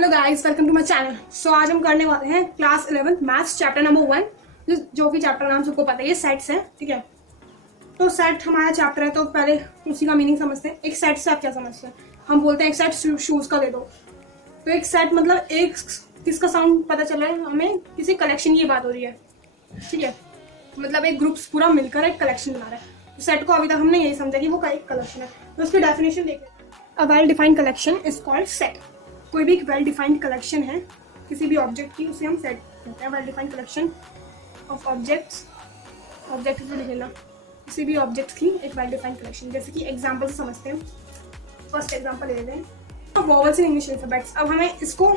Hello guys, welcome to my channel. So आज हम करने वाले हैं क्लास 11 मैथ्स चैप्टर नंबर 1, जो कि चैप्टर नाम सबको पता है, ये सेट्स है। ठीक है, तो सेट हमारा चैप्टर है, तो पहले उसी का मीनिंग समझते हैं। एक सेट से आप क्या समझते हैं? हम बोलते हैं एक सेट शूज का दे दो, तो एक सेट मतलब एक किसका साउंड पता चला है हमें, किसी कलेक्शन की बात हो रही है। ठीक है, मतलब एक ग्रुप पूरा मिलकर एक कलेक्शन बना रहा है। तो सेट को अभी तक हमने यही समझा कि वो एक कलेक्शन है। तो उसकी डेफिनेशन देखते हैं। A well defined collection is called set. कोई भी एक वेल डिफाइंड कलेक्शन है किसी भी ऑब्जेक्ट की, उसे हम सेट कहते हैं। Well defined collection of objects, object से लिखना, किसी भी ऑब्जेक्ट की एक वेल डिफाइंड कलेक्शन। जैसे कि एग्जांपल से समझते हैं। फर्स्ट एग्जांपल ले लेते हैं, वॉवल्स इन इंग्लिश अल्फाबेट्स। अब हमें इसको,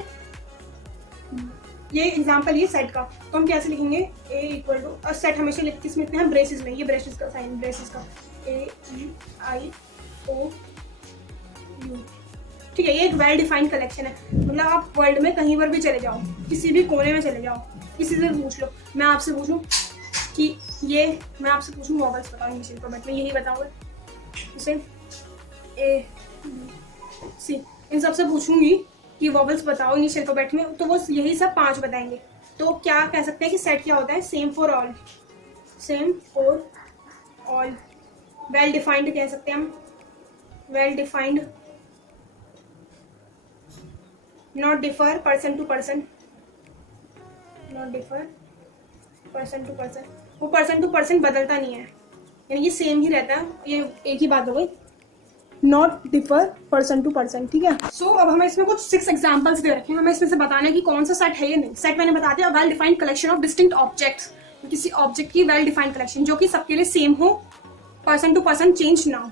ये एग्जांपल ये सेट का, तो हम कैसे लिखेंगे? ए इक्वल टू, सेट हमेशा किस में लिखते हैं? ब्रेसेस में। ये ब्रेसेस का साइन, ब्रेसेस का AEIOU। ठीक है, ये एक वेल डिफाइंड कलेक्शन है। मतलब आप वर्ल्ड में कहीं पर भी चले जाओ, किसी भी कोने में चले जाओ, किसी से पूछ लो, मैं आपसे पूछूं कि ये, मैं आपसे पूछूं वॉवल्स बताओ इंग्लिश अल्फाबेट में, यही बताऊंगा इसे ABC, इन सबसे पूछूंगी कि वॉवल्स बताओ इंग्लिश अल्फाबेट में, तो वो यही सब 5 बताएंगे। तो क्या कह सकते हैं कि सेट क्या होता है? Same for all, same for all. Well defined कह सकते हैं हम, well defined, not differ person to person, not differ person to person. वो पर्सन टू पर्सन बदलता नहीं है, यानी कि सेम ही रहता है। ये एक ही बात हो गई, not differ person to person. ठीक है, सो अब हमें इसमें कुछ 6 एग्जांपल्स दे रखे हैं। हमें इसमें से बताना है कि कौन सा सेट है या नहीं। सेट मैंने बता दिया, well defined collection of distinct objects, किसी ऑब्जेक्ट की वेल डिफाइंड कलेक्शन जो कि सबके लिए सेम हो, पर्सन टू पर्सन चेंज ना हो।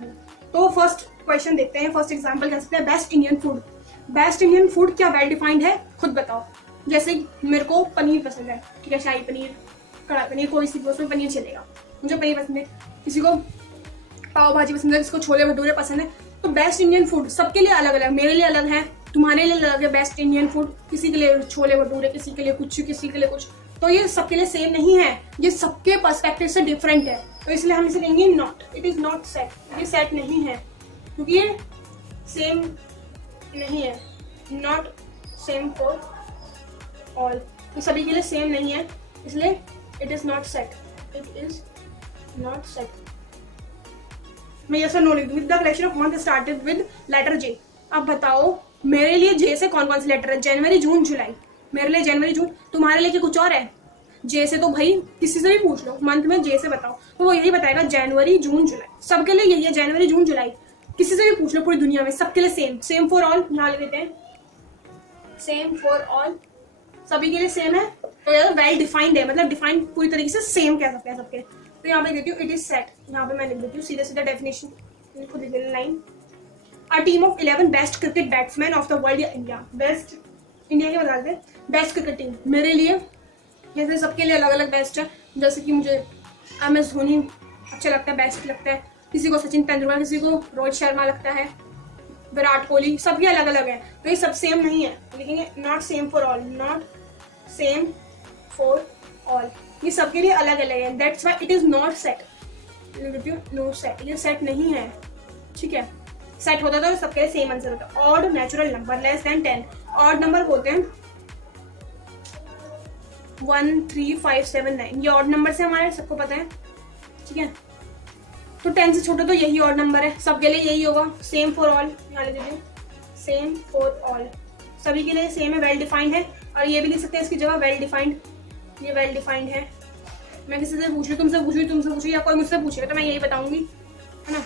तो फर्स्ट क्वेश्चन देखते हैं, फर्स्ट एग्जांपल कह सकते हैं best Indian food. Best Indian food क्या वेल डिफाइंड है? खुद बताओ। जैसे मेरे को पनीर पसंद है, ठीक है, शाही पनीर, कढ़ाई पनीर, कोई सी उसमें पनीर चलेगा, मुझे पनीर पसंद है। किसी को पाव भाजी पसंद है, किसी को छोले भटूरे पसंद है। तो बेस्ट इंडियन फूड सबके लिए अलग अलग, मेरे लिए अलग है, तुम्हारे लिए अलग है बेस्ट इंडियन फूड। किसी के लिए छोले भटूरे, किसी के लिए कुछ, किसी के लिए कुछ। तो ये सबके लिए सेम नहीं है, ये सबके पर्सपेक्टिव से डिफरेंट है। तो इसलिए हम इसे लेंगे not, it is not set. ये सेट नहीं है क्योंकि ये सेम नहीं है, नॉट सेम फॉर ऑल, तो सभी के लिए सेम नहीं है, इसलिए it is not set, it is not set. मैं यस और नो लिख दूंगी। The collection of month started with letter J। अब बताओ मेरे लिए J से कौन कौन से लेटर है? जनवरी, जून, जुलाई। मेरे लिए जनवरी, जून। तुम्हारे लिए कुछ और है? J से तो भाई किसी से भी पूछ लो, मंथ में J से बताओ, तो वो यही बताएगा, जनवरी, जून, जुलाई। सबके लिए यही है, जनवरी, जून, जुलाई। किसी से भी पूछ लो पूरी दुनिया में, सबके लिए सेम। सेम फॉर ऑल यहाँ लिख देते हैं, सेम फॉर ऑल, सभी के लिए सेम है। तो यार वेल डिफाइंड है, मतलब डिफाइंड पूरी तरीके से सेम कह सकते हैं सबके। तो यहाँ पे लिख देती हूँ इट इज सेट, यहाँ पे मैं लिख देती हूँ सीधे सीधा डेफिनेशन, खुद लिख देना line. A team of 11 best cricket batsman of the world या इंडिया। बेस्ट इंडिया के बता देते हैं, बेस्ट क्रिकेट टीम मेरे लिए, जैसे सबके लिए अलग अलग बेस्ट है। जैसे कि मुझे MS धोनी अच्छा लगता है, बेस्ट लगता है, किसी को सचिन तेंदुलकर, किसी को रोहित शर्मा लगता है, विराट कोहली, सबके अलग अलग है। तो ये सब सेम नहीं है, लिखेंगे not same for all, not same for all, ये सबके लिए अलग अलग है। That's why it is not set, no set, ये सेट नहीं है। ठीक है, सेट होता तो सबके लिए सेम आंसर होता। Odd natural number less than 10, odd number बोलते हैं 1, 3, 5, 7, 9, ये ऑड नंबर से हमारे सबको पता है। ठीक है, तो 10 से छोटा तो यही ऑड नंबर है, सबके लिए यही होगा। सेम फॉर ऑल यहाँ लिख देती हूँ, सेम फॉर ऑल, सभी के लिए सेम है, वेल डिफाइंड है। और ये भी लिख सकते हैं इसकी जगह वेल डिफाइंड, ये वेल डिफाइंड है। मैं किसी से पूछ रही, तुमसे पूछ रही, या कोई मुझसे पूछेगा तो मैं यही बताऊंगी, है ना।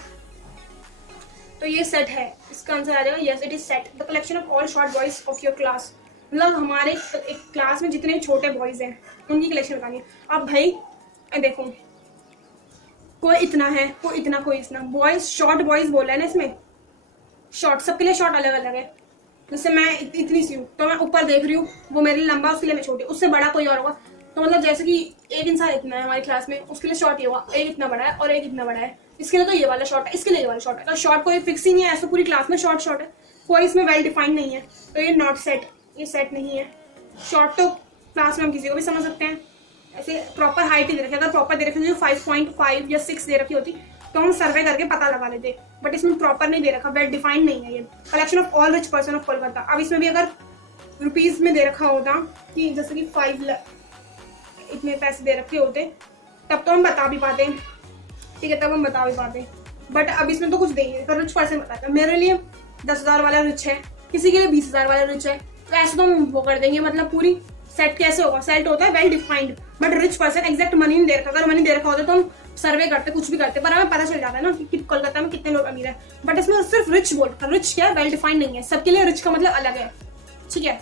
तो ये सेट है, इसका आंसर आ जाएगा yes, it is set. The collection of all short boys of your class, मतलब हमारे एक क्लास में जितने छोटे बॉयज हैं उनकी कलेक्शन बतानी है। अब भाई देखो, कोई इतना है, कोई इतना, कोई इतना। बॉयज, शॉर्ट बॉयज बोला है ना इसमें, शॉर्ट, सबके लिए शॉर्ट अलग अलग है। जैसे मैं इतनी सी हूँ, तो मैं ऊपर देख रही हूँ, वो मेरे लिए लंबा, उसके लिए मैं छोटी, उससे बड़ा कोई और होगा। तो मतलब जैसे कि एक इंसान इतना है हमारी क्लास में, उसके लिए शॉर्ट ये होगा, एक इतना बड़ा है और एक इतना बड़ा है, इसके लिए तो ये वाला शॉर्ट है, इसके लिए ये वाला शॉर्ट है। तो शॉर्ट कोई फिक्स ही नहीं है, ऐसे पूरी क्लास में शॉर्ट शॉर्ट है, कोई इसमें वेल डिफाइंड नहीं है। तो ये नॉट सेट, ये सेट नहीं है। शॉर्ट तो क्लास में हम किसी को भी समझ सकते हैं, ऐसे प्रॉपर हाइट ही दे रखी, अगर प्रॉपर दे रखी, जो 5.5 या 6 दे रखी होती तो हम सर्वे करके पता लगा लेते, बट इसमें प्रॉपर नहीं दे रखा, वेल डिफाइंड नहीं है। ये collection of all rich person of Kolkata. अब इसमें भी अगर रुपीज में दे रखा होता कि जैसे कि 5 लाख इतने पैसे दे रखे होते, तब तो हम बता भी पाते, ठीक है, तब हम बता भी पाते। बट अब इसमें तो कुछ देंगे, तो रिच पर्सन बताता है मेरे लिए 10,000 वाला रिच है, किसी के लिए 20,000 वाला रिच है, तो ऐसे तो हम वो कर देंगे। मतलब पूरी सेट कैसे होगा, सेट होता है well defined, but rich person exact money नहीं दे रखा। अगर मनी दे रखा होता तो हम सर्वे करते, कुछ भी करते, पर हमें पता चल जाता है ना कि कोलकाता में कितने लोग अमीर है। बट इसमें सिर्फ रिच बोल रखा, रिच क्या है, वेल डिफाइंड नहीं है। सबके लिए रिच का मतलब अलग है, ठीक है।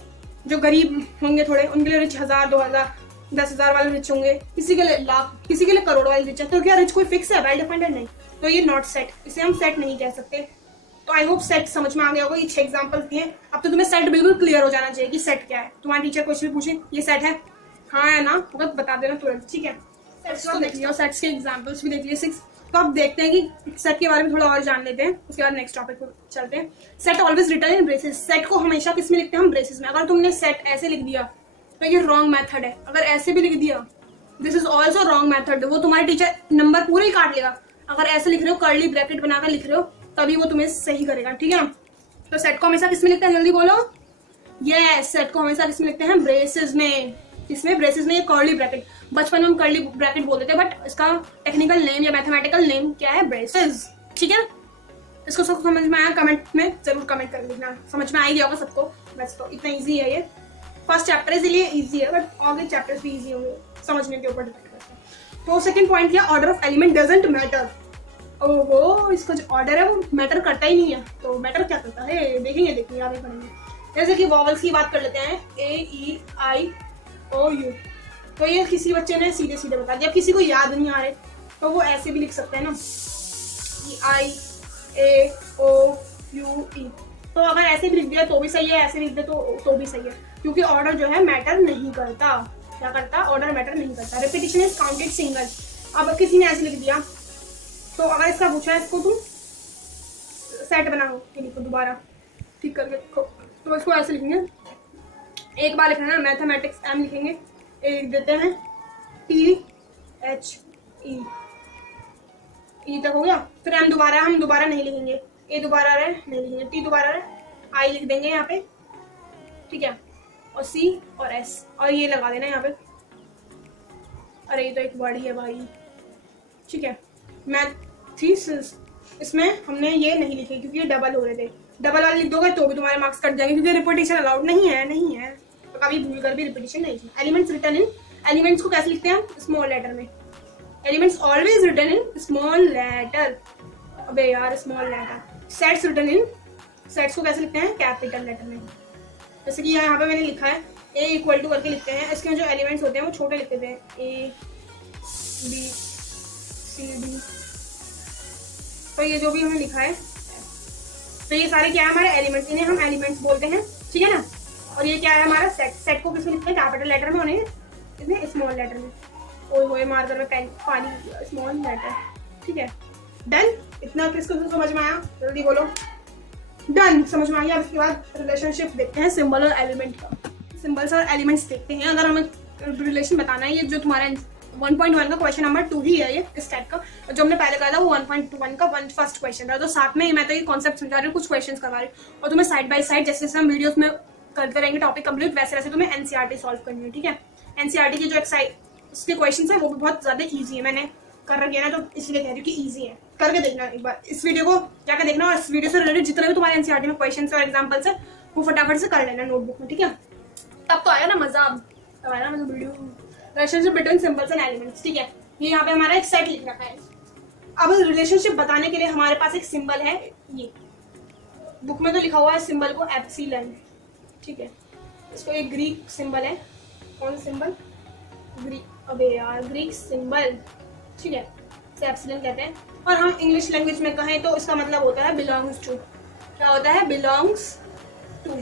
जो गरीब होंगे थोड़े, उनके लिए रिच 1,000 2,000 10,000 वाले रिच होंगे, किसी के लिए लाख, किसी के लिए करोड़ वाले रिच है। तो क्या रिच कोई फिक्स है, वेल डिफाइंड नहीं, तो ये नॉट सेट, इसे हम सेट नहीं कह सकते। तो आई होप सेट समझ में आ गया होगा। ये 6 एग्जांपल दिए। अब तो तुम्हें सेट बिल्कुल क्लियर हो जाना चाहिए कि सेट क्या है। तुम्हारा टीचर कुछ भी पूछे ये सेट है, हाँ है ना, होगा तो बता देना तुरंत, ठीक है। सेट्स को देख लिया और सेट्स के एग्जांपल्स भी देख लिए 6। तो अब देखते हैं कि सेट के बारे में थोड़ा और जान लेते हैं, उसके बाद नेक्स्ट टॉपिक पर चलते हैं। Set always written in braces. Set को हमेशा किस में लिखते हैं हम, ब्रेसेस में। अगर तुमने सेट ऐसे लिख दिया तो ये रॉन्ग मेथड है। अगर ऐसे भी लिख दिया, this is also wrong method, वो तुम्हारे टीचर नंबर पूरे ही काट लेगा। अगर ऐसे लिख रहे हो, कर्ली ब्रैकेट बनाकर लिख रहे हो, तभी वो तुम्हें सही करेगा, ठीक है। तो सेट को हमेशा किसमें लिखते हैं, जल्दी बोलो। यस, सेट को हमेशा किसमें लिखते हैं, ब्रेसेस में। किसमें, ब्रेसेस में। ये कर्ली ब्रैकेट, बचपन में हम कर्ली ब्रैकेट बोलते थे, बट इसका टेक्निकल नेम या मैथमेटिकल नेम क्या है, ब्रेसेस, ठीक है। इसको सबको समझ में आया, कमेंट में जरूर कमेंट कर लिखना। समझ में आ ही गया होगा सबको, बस तो इतना ईजी है। ये फर्स्ट चैप्टर इसलिए ईजी है, बट आगे चैप्टर्स भी ईजी होंगे, समझने के ऊपर डिपेंड करता है। तो सेकंड पॉइंट क्या, order of element doesn't matter. ओहो, इसका जो ऑर्डर है वो मैटर करता ही नहीं है। तो मैटर क्या करता है, देखेंगे आगे पढ़ेंगे। जैसे कि वॉवल्स की बात कर लेते हैं, A-E-I-O-U। तो ये किसी बच्चे ने सीधे सीधे बता दिया, किसी को याद नहीं आ रहे तो वो ऐसे भी लिख सकते हैं ना, E-I-A-O-U-E। तो अगर ऐसे भी लिख दिया तो भी सही है, ऐसे लिख दे तो भी सही है, क्योंकि ऑर्डर जो है मैटर नहीं करता। क्या करता, ऑर्डर मैटर नहीं करता। Repetition is counted single. अब किसी ने ऐसे लिख दिया, तो अगर इसका पूछा है इसको तुम सेट बनाओ, लिखो दोबारा ठीक करके लिखो, तो इसको ऐसे लिखेंगे। एक बार लिखना है मैथमेटिक्स M लिखेंगे, लिख देते हैं THE, E तक हो गया। फिर M दोबारा, हम दोबारा नहीं लिखेंगे, A दोबारा रहे नहीं लिखेंगे, T दोबारा रहे, I लिख देंगे यहाँ पे, ठीक है, और C और S, और ये लगा देना यहाँ पे। अरे ये तो एक वर्ड ही है भाई, ठीक है। मैथेसिस, इसमें हमने ये नहीं लिखे क्योंकि ये डबल हो रहे थे। डबल वाले लिख दोगे तो भी तुम्हारे मार्क्स कट जाएंगे, क्योंकि रिपीटिशन अलाउड नहीं है, तो कभी भूल कर भी रिपीटिशन नहीं चाहिए। एलिमेंट्स रिटन इन, एलिमेंट्स को कैसे लिखते हैं हम, स्मॉल लेटर में। Elements always written in small letter. अबे यार, small letter. Sets written in, sets को कैसे लिखते हैं, कैपिटल लेटर में। जैसे कि यहाँ पे मैंने लिखा है A इक्वल टू करके लिखते हैं, इसके जो एलिमेंट्स होते हैं वो छोटे लिखते थे, A B C D। तो ये जो भी हमने लिखा है, तो ये सारे क्या है हमारे एलिमेंट्स, इन्हें हम एलिमेंट्स बोलते हैं, ठीक है ना। और ये क्या है हमारा सेट। सेट को किसमें लिखते हैं, कैपिटल लेटर में, उन्हें इसमें स्मॉल लेटर में। ओए होए, मार्कर में पेन पानी, स्मॉल लेटर, ठीक है। डन, इतना किसको समझ में आया, जल्दी बोलो। डन, समझ में आ गया। अब इसके बाद रिलेशनशिप देखते हैं सिंबल और एलिमेंट का। सिंबल्स और एलिमेंट्स देखते हैं। अगर हमें रिलेशन बताना है, ये जो तुम्हारा 1.1 का क्वेश्चन नंबर 2 ही है, ये इस टाइप का। जो हमने पहले कहा था वो 1.1 का फर्स्ट क्वेश्चन था। तो साथ में मैं तो ये कॉन्सेप्ट समझा रही हूँ, कुछ क्वेश्चन करवा रही हूँ, और तुम्हें साइड बाय साइड जैसे जैसे हम वीडियोस में करते रहेंगे टॉपिक कंप्लीट, वैसे वैसे तुम्हें एनसीईआरटी सॉल्व करनी है, ठीक है। एनसीईआरटी की जो उसके क्वेश्चन है वो भी बहुत ज्यादा ईजी है, मैंने कर रखी है ना, तो इसलिए कह रही हूँ कि ईजी है। करके देखना एक बार, इस वीडियो को जाकर देखना, और इस वीडियो से रिलेटेड जितने भी तुम्हारे एनसीईआरटी में क्वेश्चन और एग्जाम्पल्स है वो फटाफट से कर लेना नोटबुक में, ठीक है। तब तो आया ना मजा, तब आया ना मतलब video. Relationship between symbols and elements, ठीक है। ये यहाँ पे हमारा एक सेट लिख रखा है। अब रिलेशनशिप बताने के लिए हमारे पास एक सिंबल है, ये बुक में तो लिखा हुआ है सिंबल को एप्सिलॉन, ठीक है। इसको एक ग्रीक सिंबल है, कौन सा सिंबल, ग्रीक, अबे यार ग्रीक सिंबल, ठीक है, इसे एप्सिलॉन कहते हैं। और हम इंग्लिश लैंग्वेज में कहें तो इसका मतलब होता है बिलोंग्स टू। क्या होता है, बिलोंग्स टू,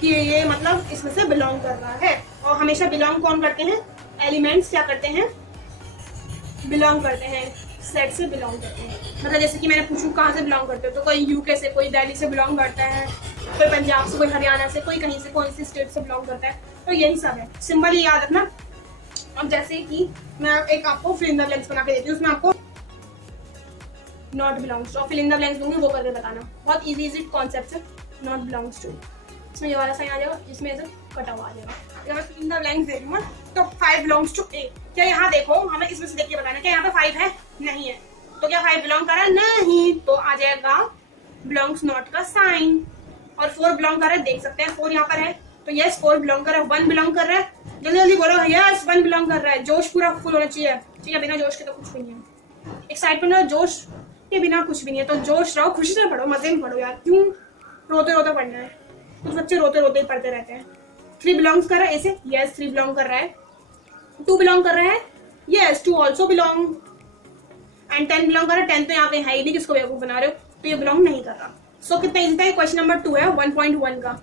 कि ये मतलब इसमें से बिलोंग कर रहा है। और हमेशा बिलोंग कौन करते हैं, एलिमेंट्स क्या करते हैं, बिलोंग करते हैं, सेट से बिलोंग करते हैं। मतलब जैसे कि मैंने पूछूं कहाँ से बिलोंग करते हो, तो कोई यूके से, कोई दिल्ली से बिलोंग करता है, कोई पंजाब से, कोई हरियाणा से, कोई कहीं से, कौन सी स्टेट से बिलोंग करता है। तो यही सब है, सिंबल ये याद रखना। अब जैसे कि मैं एक आपको फिल इन द ब्लैंक्स बना के देती हूँ, उसमें आपको not belongs to, fill in the blanks दूंगी, वो करके बताना। बहुत इजी कॉन्सेप्ट है, नॉट बिलोंग्स टू, इसमें ये वाला साइन आ जाएगा, इसमें ऐसे कटा हुआ आ जाएगा। अगर मैं इन द ब्लैंक्स दे दूँ तो 5 बिलोंग्स टू ए। क्या यहाँ देखो, हमें इसमें से देख के बताना क्या यहाँ पे 5 है, नहीं है, तो क्या 5 बिलोंग कर रहा है, नहीं, तो आ जाएगा बिलोंग्स नॉट का साइन। और 4 बिलोंग कर रहा है, देख सकते हैं 4 यहाँ पर है, तो यस 4 बिलोंग कर रहा है। 1 बिलोंग कर रहा है, जल्दी जल्दी बोलो, यस 1 बिलोंग कर रहा है। जोश पूरा फुल होना चाहिए, ठीक है, बिना जोश के तो कुछ भी नहीं है। एक्साइटमेंट और जोश के बिना कुछ भी नहीं है, तो जोश रहो, खुशी से पढ़ो, मजे में पढ़ो यार, क्यों रोते रोते पढ़ना है। कुछ बच्चे रोते रोते ही पढ़ते रहते हैं। 3 बिलोंग्स कर रहा है ऐसे, यस 3 बिलोंग कर रहा है। 2 बिलोंग कर रहा है, yes 2 also belong. And 10 belong कर रहा है, 10 तो यहाँ पे है ही नहीं, किसको बेवकूफ बना रहे हो, तो ये बिलोंग नहीं कर रहा। सो कितना इजी था, क्वेश्चन नंबर 2 है 1.1 का।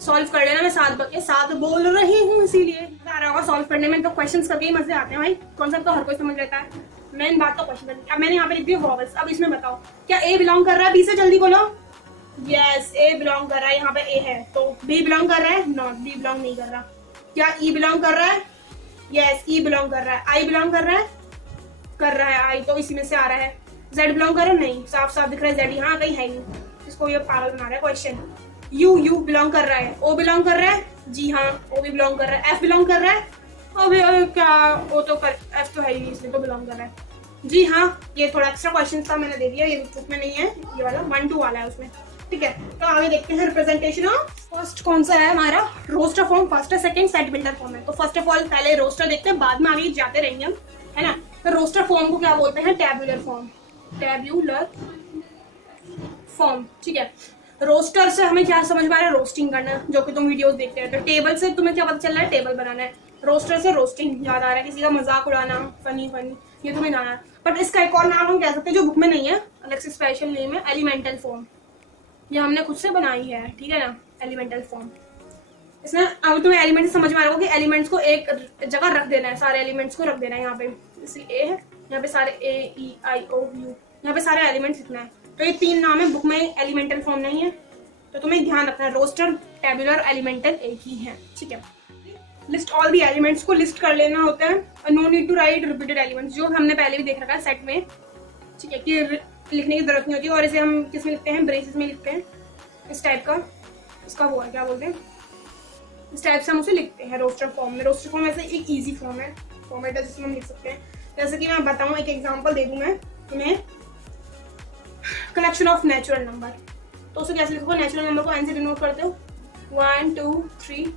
सॉल्व कर लेना, मैं 7 बोल रही हूँ इसीलिए आ रहा होगा सॉल्व करने में। तो क्वेश्चंस करके ही मजे आते हैं भाई, कॉन्सेप्ट तो हर कोई समझ लेता है, मेन बात तो क्वेश्चन। अब मैंने यहाँ पे लिख दिया वॉवल्स। अब इसमें बताओ क्या ए बिलोंग कर रहा है बी से, जल्दी बोलो। यस ए बिलोंग कर रहा है, यहाँ पे ए है, तो बी बिलोंग कर रहा है, नॉट, बी बिलोंग नहीं कर रहा। क्या ई बिलोंग कर रहा है, यस ई बिलोंग कर रहा है। आई बिलोंग कर रहा है, आई तो इसी में से आ रहा है। जेड बिलोंग कर रहा है, नहीं, साफ साफ दिख रहा है जेड यहाँ कहीं है नहीं, इसको ये पागल बना रहा है क्वेश्चन। यू बिलोंग कर रहा है, ओ बिलोंग कर रहा है, जी हाँ ओ भी बिलोंग कर रहा है। एफ बिलोंग कर रहा है, अभी क्या ओ तो कर, एफ तो है ही, इसमें तो बिलोंग कर रहा है, जी हाँ। ये थोड़ा एक्स्ट्रा क्वेश्चन था, मैंने दे दिया, ये बुक में नहीं है, ये वाला 1-2 वाला है उसमें, ठीक है। तो आगे देखते हैं रिप्रेजेंटेशन ऑफ। फर्स्ट कौन सा है हमारा, रोस्टर फॉर्म फर्स्ट है, सेकंड सेट बिल्डर फॉर्म है। तो फर्स्ट ऑफ ऑल पहले रोस्टर देखते हैं, बाद में आगे जाते रहेंगे हम, है ना। तो रोस्टर फॉर्म को क्या बोलते हैं, टैब्यूलर फॉर्म, टैब्यूलर फॉर्म, ठीक है। रोस्टर से हमें क्या समझ में आ रहा है, रोस्टिंग करना, जो कि तुम वीडियोस देखते हैं। तो टेबल से तुम्हें क्या पता चल रहा है, टेबल बनाना है। रोस्टर से रोस्टिंग याद आ रहा है, किसी का मजाक उड़ाना, फनी फनी, ये तुम्हें जाना है। बट इसका एक और नाम हम कह सकते हैं जो बुक में नहीं है, अलग से स्पेशल नेम है, एलिमेंटल फॉर्म। ये हमने खुद से बनाई है, ठीक है ना, एलिमेंटल फॉर्म। इसमें अब तुम्हें एलिमेंट समझ में आ रहा होगा कि एलिमेंट्स को एक जगह रख देना है, सारे एलिमेंट्स को रख देना है। यहाँ पे इसलिए ए है, यहाँ पे सारे ए ई आई ओ यू, यहाँ पे सारे एलिमेंट्स लिखना है। तो ये 3 नाम है, बुक में एलिमेंटल फॉर्म नहीं है, तो तुम्हें ध्यान रखना है, रोस्टर टैब्यूलर एलिमेंटल एक ही है, ठीक है। लिस्ट ऑल दी एलिमेंट्स को लिस्ट कर लेना होता है, no need to write repeated elements, जो हमने पहले भी देख रखा है सेट में, ठीक है, कि लिखने की जरूरत नहीं होती। और इसे हम किस में लिखते हैं, ब्रेसेस में लिखते हैं, इस टाइप का, इसका वो है क्या बोलते हैं, इस टाइप से हम उसे लिखते हैं रोस्टर फॉर्म में। रोस्टर फॉर्म ऐसे एक इजी फॉर्म है, फॉर्मेट है जिसमें हम लिख सकते हैं। जैसे कि मैं बताऊँ, एक एग्जाम्पल दे दूँ मैं तुम्हें, कलेक्शन ऑफ नेचुरल नंबर, तो उसे कैसे लिखोगे, नेचुरल नंबर को एन से डिनोट करते हो, 1 2 3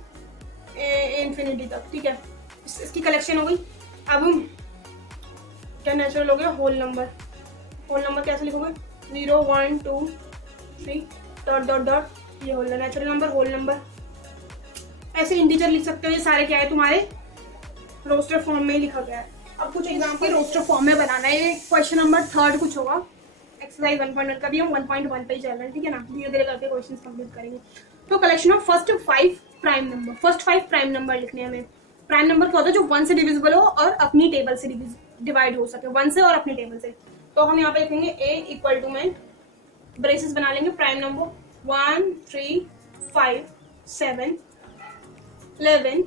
इंफिनिटी तक, ठीक है, इसकी कलेक्शन हो गई। अब क्या नेचुरल हो गया, होल नंबर, होल नंबर कैसे लिखोगे, 0 1 2 3 डॉट डॉट डॉट, ये whole natural number, whole number. ऐसे इंटीजर लिख सकते हो, ये सारे क्या है तुम्हारे रोस्टर फॉर्म में ही लिखा गया है। अब कुछ एग्जाम्पल रोस्टर फॉर्म में बनाना है, क्वेश्चन नंबर 3 कुछ होगा, एक्सरसाइज 1.1 का भी हम 1.1 पे ही चल रहे हैं, ठीक है ना, धीरे धीरे करके क्वेश्चन कंप्लीट करेंगे। तो collection of first 5 prime number, first 5 prime number लिखने हैं हमें। प्राइम नंबर क्या होता है, जो 1 से डिविजिबल हो और अपनी टेबल से डिवाइड हो सके, 1 से और अपनी टेबल से। तो हम यहाँ पे लिखेंगे a इक्वल टू में ब्रेसेस बना लेंगे, प्राइम नंबर 1 3 5 7 11,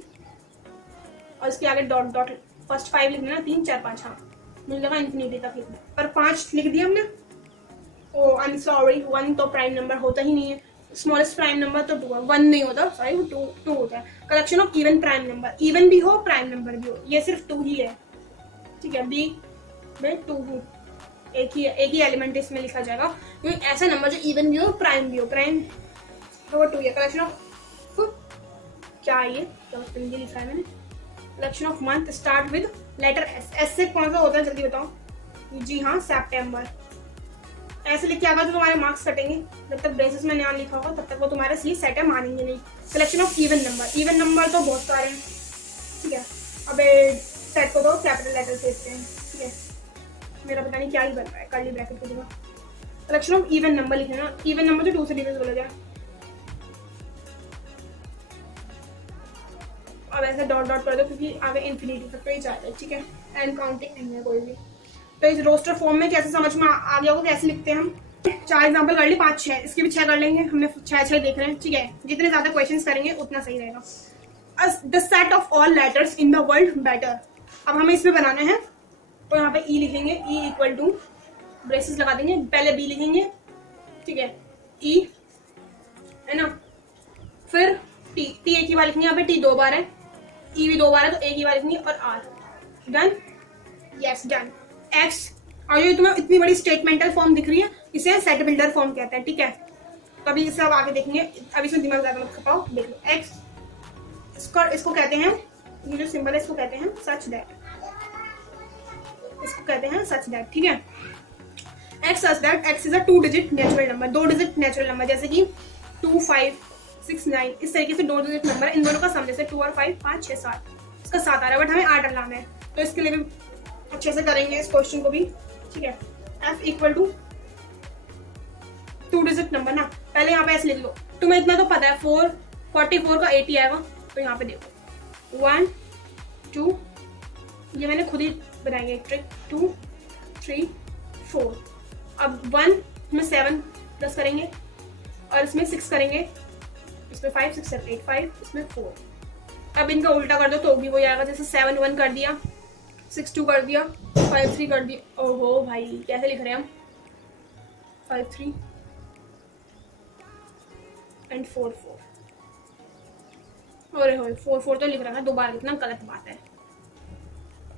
और इसके आगे डॉट डॉट, फर्स्ट 5 लिख देना, 3 4 5, हाँ मिल जाएगा इन्फिनिटी तक लिखना, पर 5 लिख दिया हमने। ओ आई एम सॉरी, 1 तो प्राइम नंबर होता ही नहीं है, स्मॉलेस्ट प्राइम नंबर तो 2 है, 1 नहीं होता, सॉरी वो 2 होता है। Collection of even prime number, even भी हो प्राइम नंबर भी हो, ये सिर्फ 2 ही है, ठीक है, बी में 2 हूँ, एक ही एलिमेंट इसमें लिखा जाएगा, क्योंकि ऐसा नंबर जो इवन भी हो प्राइम भी हो, प्राइम तो 2 है। कलेक्शन ऑफ क्या है ये, हिंदी लिखा है मैंने, collection of month start with letter S, S से कौन सा होता है जल्दी बताओ, जी हाँ सितंबर। ऐसे लिख के आएगा तो तुम्हारे मार्क्स कटेंगे, जब तक ब्रेसेस में नाम लिखा होगा तब तक वो तुम्हारे सही सेट है, मानेंगे नहीं। कलेक्शन ऑफ इवन नंबर तो बहुत सारे हैं, ठीक है। अब सेट को तो कैपिटल लेटर से लिखते हैं, ठीक है, मेरा पता नहीं क्या ही बन रहा है, कर्ली ब्रैकेट की जगह। कलेक्शन ऑफ इवन नंबर लिखना ना, इवन नंबर जो 2 से डिविजिबल हो जाए, अब ऐसे डॉट डॉट कर दो, क्योंकि आगे इन्फिनिटी तक ही जाएगा, ठीक है, एंड काउंटिंग नहीं है कोई भी। तो इस रोस्टर फॉर्म में कैसे समझ में आ गया होगा कैसे लिखते हैं हम। 4 एग्जाम्पल कर ली, 5 6, इसके भी 6 कर लेंगे, हमने 6 देख रहे हैं, ठीक है, जितने ज्यादा क्वेश्चंस करेंगे उतना सही रहेगा। The set of all letters in the world better, अब हमें इसमें बनाना है, तो यहाँ पे ई लिखेंगे, ई इक्वल टू ब्रेसेस लगा देंगे, पहले बी लिखेंगे, ठीक है, ई है ना, फिर टी, टी एक ही बार लिखनी है, यहाँ पे टी 2 बार है, ई भी 2 बार है तो एक ही बार लिखनी है, और R. Done, yes done. X, और ये तुम्हें इतनी बड़ी स्टेटमेंटल फॉर्म दिख रही है, इसे सेट बिल्डर फॉर्म कहते हैं, ठीक है। तो अभी इसे अब आगे देखेंगे, अभी इसमें दिमाग ज्यादा मत खपाओ, देख लो। एक्स, इसको कहते हैं, ये जो सिंबल है इसको कहते हैं सच दैट, इसको कहते हैं सच दैट, ठीक है। X such that x is a 2 digit natural number, 2 digit natural number, जैसे कि 2, 5, 6, 9, इस तरीके से 2 डिजिट नंबर है। इन दोनों का सम जैसे 2 और 5, 5, 6, 7, इसका 7 आ रहा है, बट हमें 8 लाना है, तो इसके लिए भी अच्छे से करेंगे इस क्वेश्चन को भी, ठीक है। F equal to 2 digit number ना, पहले यहाँ पे ऐसे लिख लो, तुम्हें इतना तो पता है 44 का 80 आएगा, तो यहाँ पे देखो 1, 2, ये मैंने खुद ही बनाई है ट्रिक, 2, 3, 4। अब 1 में 7 प्लस करेंगे, और इसमें 6 करेंगे, इसमें 5, 6, 7, 8, 5, इसमें 4। अब इनका उल्टा कर दो तो भी वही आएगा, जैसे 7, 1 कर दिया, 6, 2 कर दिया, 5, 3 कर दिया। ओहो भाई कैसे लिख रहे हैं हम, 5, 3 एंड 4, 4। अरे हो 4, 4 तो लिख रहा है, 2 बार लिखना गलत बात है।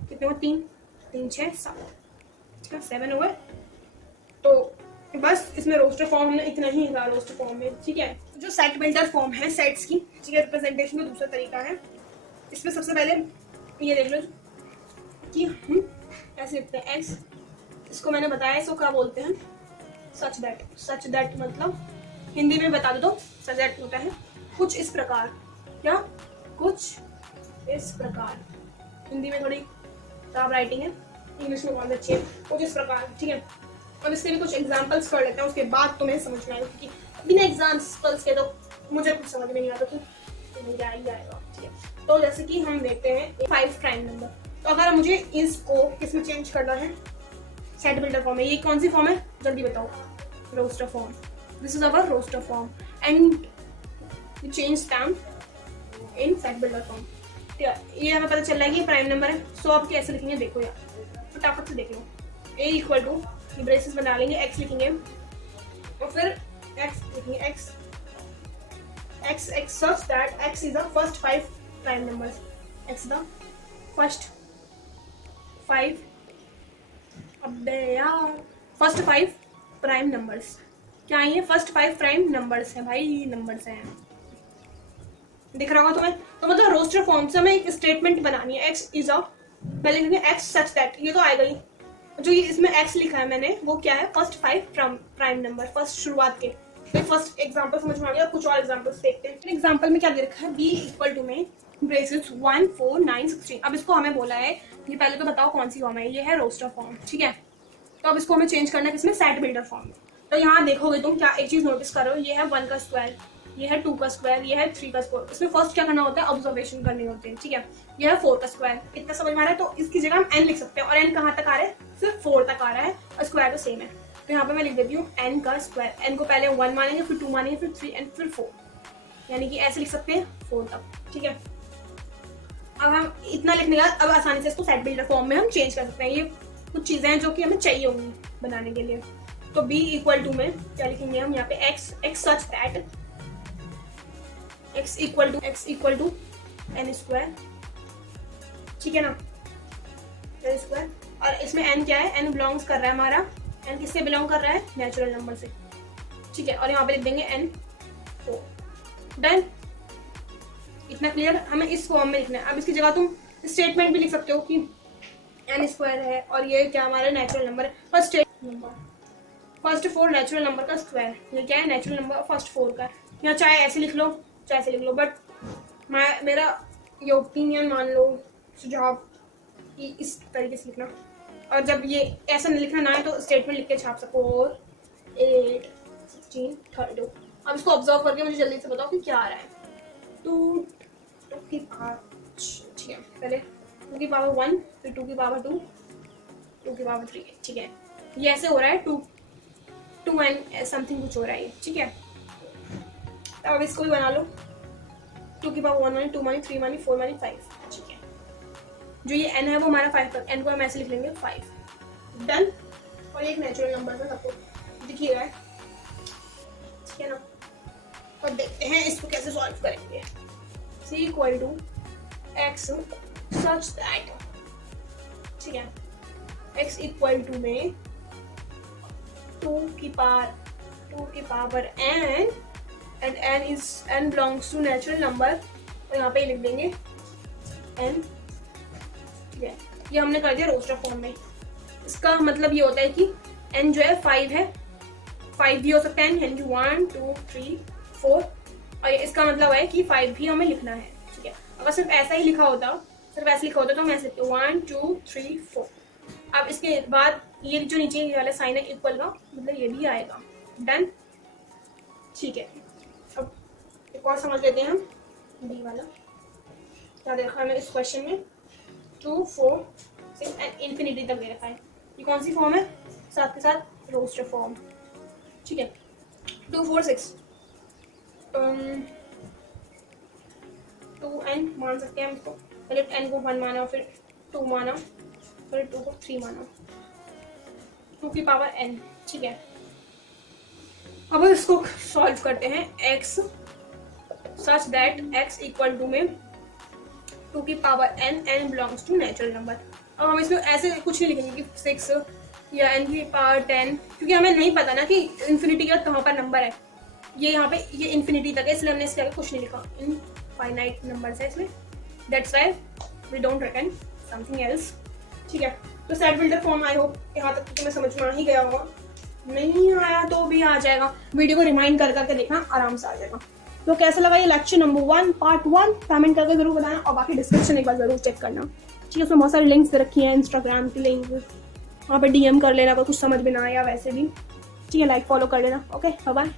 कितने हो, 3, 3, 6, 7, 7 हो गए। तो बस इसमें रोस्टर फॉर्म हमने इतना ही लिखा रोस्टर फॉर्म में, ठीक है। जो सेट बिल्डर फॉर्म है सेट्स की, ठीक है, रिप्रेजेंटेशन का दूसरा तरीका है। इसमें सबसे पहले ये देख लो कि हम ऐसे लिखते हैं एक्स, इसको मैंने बताया, इसको क्या बोलते हैं, सच दैट। सच दैट मतलब हिंदी में बता दो तो सच दैट होता है कुछ इस प्रकार, क्या, कुछ इस प्रकार। हिंदी में थोड़ी खराब राइटिंग है, इंग्लिश में बहुत अच्छी है, कुछ इस प्रकार, ठीक है। और इसके भी कुछ एग्जांपल्स कर लेते हैं, उसके बाद तुम्हें समझ में आएगा, क्योंकि बिना एग्जांपल्स के तो मुझे कुछ समझ में नहीं आता कि नहीं आएगा, ठीक है। तो जैसे कि हम देखते हैं 5 प्राइम नंबर, तो अगर मुझे इसको किसमें चेंज करना है, सेट बिल्डर फॉर्म है। ये कौन सी फॉर्म है जल्दी बताओ, roster form. This is our roster form and we change them in set builder form. ये हमें पता चल रहा है कि प्राइम नंबर है, सो आप कैसे लिखेंगे देखो यार, फटाफट से देख लो। a इक्वल टू, ब्रेसेस बना लेंगे, x लिखेंगे, और फिर x लिखेंगे, x such that x is the first 5 prime numbers, x the first 5, अबे यार फर्स्ट 5 प्राइम नंबर्स, क्या है ये, फर्स्ट 5 प्राइम नंबर्स है भाई, नंबर्स हैं, दिख रहा होगा तुम्हें। तो मतलब रोस्टर फॉर्म से हमें एक स्टेटमेंट बनानी है, x इज अ, पहले लिखेंगे x सच दैट, ये तो आएगा ही, जो ये इसमें x लिखा है मैंने वो क्या है, फर्स्ट 5 प्राइम नंबर, फर्स्ट शुरुआत के। तो फर्स्ट एग्जांपल समझ में आ गया, कुछ और एग्जांपल्स देखते हैं। एग्जांपल में क्या दे रखा है, b इक्वल टू में ब्रेसेस 1, 4, 9, 16। अब इसको हमें बोला है, ये पहले तो बताओ कौन सी फॉर्म है, ये है रोस्टर फॉर्म, ठीक है। तो अब इसको हमें चेंज करना है किसमें, सेट बिल्डर फॉर्म में। तो यहाँ देखोगे तुम क्या एक चीज नोटिस करो, ये है 1 का स्क्वायर, ये है 2 का स्क्वायर, ये है 3 का स्क्वायर। इसमें फर्स्ट क्या करना होता है, ऑब्जर्वेशन करनी होती है, ठीक है। ये है 4 का स्क्वायर, इतना समझ में आ रहा है, तो इसकी जगह हम n लिख सकते हैं, और n कहाँ तक आ रहा है, सिर्फ 4 तक आ रहा है, और स्क्वायर तो सेम है। तो यहाँ पे मैं लिख देती हूँ n का स्क्वायर, n को पहले 1 मानेंगे, फिर 2 मानेंगे, फिर 3 एंड फिर 4, यानी कि ऐसे लिख सकते हैं 4 तक, ठीक है। अब हम इतना लिखने के बाद अब आसानी से इसको सेट बिल्डर फॉर्म में हम चेंज कर सकते हैं। ये कुछ चीजें हैं जो कि हमें चाहिए होंगी बनाने के लिए। तो b इक्वल टू में क्या लिखेंगे हम यहाँ पे, x such that x equal to n square, ठीक है ना, n स्क्वायर। और इसमें n क्या है, n बिलोंग्स कर रहा है हमारा, n किससे बिलोंग कर रहा है, नेचुरल नंबर से, ठीक है। और यहाँ पे लिख देंगे n 4, डन। इतना क्लियर, हमें इस फॉर्म में लिखना है। अब इसकी जगह तुम स्टेटमेंट भी लिख सकते हो कि n स्क्वायर है, और ये क्या हमारा नेचुरल नंबर है, first number, first 4 natural number का स्क्वायर, ये क्या है, नेचुरल नंबर फर्स्ट 4 का। या चाहे ऐसे लिख लो, चाहे ऐसे लिख लो, बट मेरा ये ओपिनियन मान लो, सुझाव कि इस तरीके से लिखना। और जब ये ऐसा लिखना ना है तो स्टेटमेंट लिख के छाप सको, 8, 16, 32। अब इसको ऑब्जर्व करके मुझे जल्दी से बताओ कि क्या आ रहा है। 2 की पावर, ठीक है, पहले 2 की पावर 1, फिर 2 की पावर 2, 2 की पावर 3, ठीक है। ये ऐसे हो रहा है 2 एंड समथिंग कुछ हो रहा है, ठीक है। अब इसको भी बना लो, 2 की पावर 1 मानी, 2 मानी, 3 मानी, 4 मानी, 5, ठीक है। जो ये n है वो हमारा 5 तक, n को हम ऐसे लिख लेंगे 5, डन। और ये एक नेचुरल नंबर है, सबको दिख ही रहा है, ठीक है ना। और देखते हैं इसको कैसे सॉल्व करेंगे। c equal to x such that, ठीक है, x इक्वल टू में 2 की power n and n belongs to natural number, और यहाँ पे लिख देंगे n, ठीक है। ये हमने कर दिया रोस्टर फॉर्म में। इसका मतलब ये होता है कि n जो है 5 है, 5 भी हो सकता है, यानी कि 1 2 3 4, और इसका मतलब है कि 5 भी हमें लिखना है, ठीक है। अगर सिर्फ ऐसा ही लिखा होता, तो मैं ऐसे 1 2 3 4। अब इसके बाद ये जो नीचे वाला साइन है इक्वल का, मतलब ये भी आएगा, डन, ठीक है। अब एक और समझ लेते हैं हम, डी वाला क्या देखा हमें इस क्वेश्चन में, 2 4 6 एंड इन्फिनिटी तक दे रखा है। ये कौन सी फॉर्म है, साथ के साथ रोस्टर फॉर्म, ठीक है। 2 4 6 2n मान सकते हैं हम इसको, पहले n को 1 माना, फिर 2 माना, फिर 2 को 3 माना, 2 की पावर n, ठीक है। अब इसको सॉल्व करते हैं, x such that x equal to में 2 की power n belongs to natural number. अब हम इसमें ऐसे कुछ नहीं लिखेंगे कि 6 या n की पावर 10, क्योंकि हमें नहीं पता ना कि इन्फिनिटी का कहाँ पर नंबर है। ये यहाँ पे ये इन्फिनिटी तक है, इसलिए हमने इसके आगे कुछ नहीं लिखा, इनफाइनाइट नंबर्स है इसमें, that's why we don't reckon something else, ठीक है। तो set builder form I hope यहाँ तक तुम्हें समझ में आ ही गया होगा, नहीं आया तो भी आ जाएगा, वीडियो को रिमाइंड कर करके देखना, आराम से आ जाएगा। तो कैसा लगा ये लेक्चर नंबर 1 पार्ट 1, कमेंट करके जरूर बताना, और बाकी डिस्क्रिप्शन एक बार जरूर चेक करना, ठीक है। उसमें बहुत सारी लिंक्स रखी हैं, इंस्टाग्राम की लिंक, वहाँ पे DM कर लेना अगर कुछ समझ में ना आया, वैसे भी ठीक है, लाइक फॉलो कर लेना। Okay, bye bye.